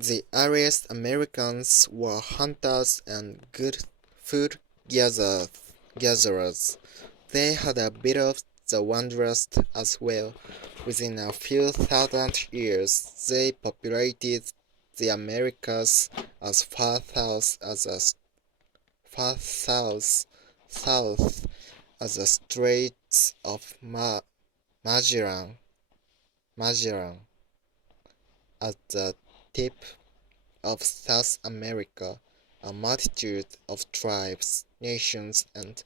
The earliest Americans were hunters and good food gatherers. They had a bit of the wanderlust as well. Within a few thousand years, they populated the Americas as far south as the Straits of Magellan, at the tip of South America. A multitude of tribes, nations, and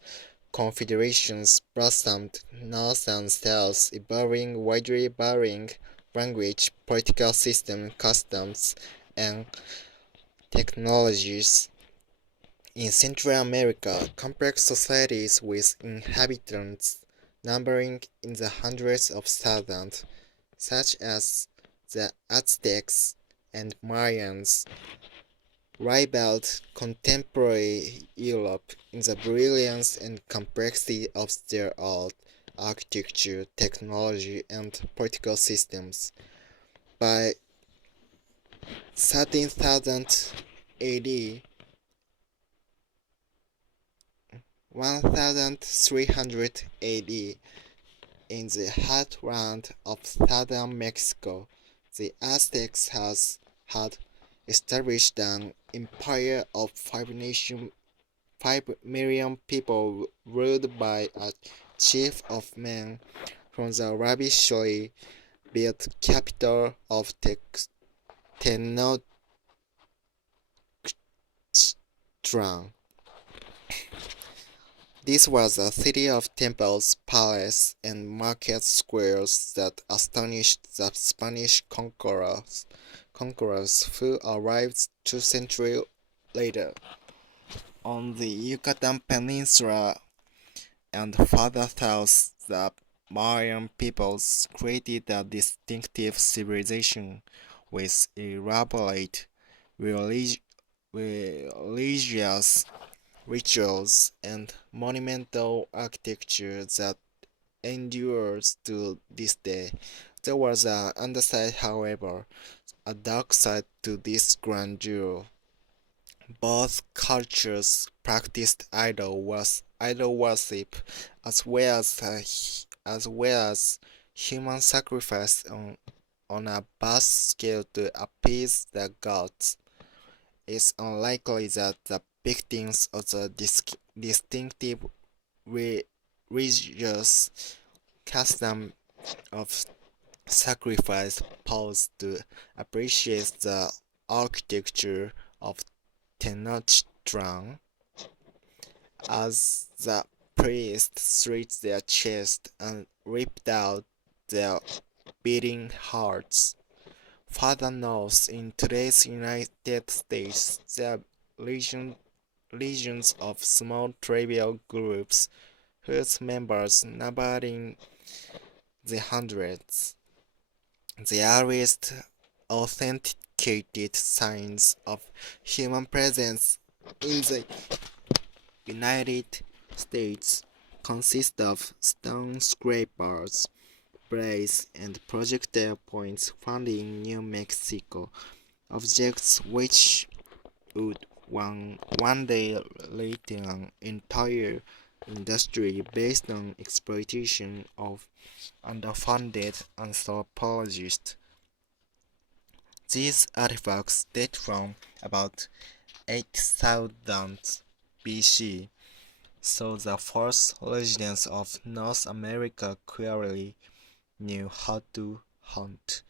confederations blossomed north and south, evolving widely varying language, political system, customs, and technologies. In Central America, complex societies with inhabitants numbering in the hundreds of thousands, such as the Aztecs and Mayans, rivaled contemporary Europe in the brilliance and complexity of their art, architecture, technology, and political systems. By 13,000 AD, 1300 AD, in the heartland of southern Mexico, the Aztecs had established an empire of 5 million people ruled by a chief of men from the lavishly built capital of Tenochtitlan. This was a city of temples, palaces, and market squares that astonished the Spanish conquerors who arrived 2 centuries later. On the Yucatan Peninsula and further south, the Mayan peoples created a distinctive civilization with elaborate religious rituals and monumental architecture that endures to this day. There was an underside, however, a dark side to this grandeur. Both cultures practiced idol worship as well as human sacrifice on a vast scale to appease the gods. It's unlikely that the victims of the distinctive religious custom of sacrifice paused to appreciate the architecture of Tenochtitlan as the priests slit their chests and ripped out their beating hearts. Further north, in today's United States, there are legions of small tribal groups whose members numbered in the hundreds. The earliest authenticated signs of human presence in the United States consist of stone scrapers, blaze, and projectile points found in New Mexico, objects which would one day lead to an entire industry based on exploitation of underfunded anthropologists. These artifacts date from about 8000 BC, so the first residents of North America clearly knew how to hunt.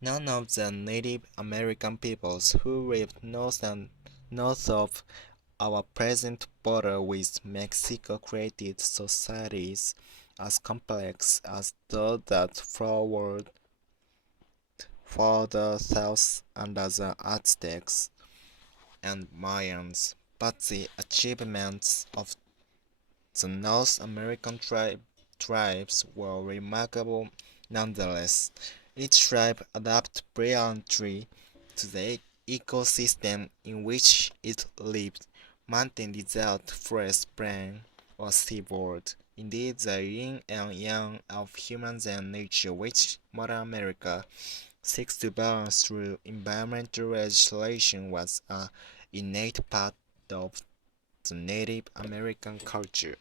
None of the Native American peoples who lived north of our present border with Mexico created societies as complex as those that flowered further south under the Aztecs and Mayans, but the achievements of the North American tribes were remarkable nonetheless. Each tribe adapted brilliantly to the ecosystem in which it lived: mountain, desert, forest, plain, or seaboard. Indeed, the yin and yang of humans and nature, which modern America seeks to balance through environmental legislation was an innate part of the Native American culture.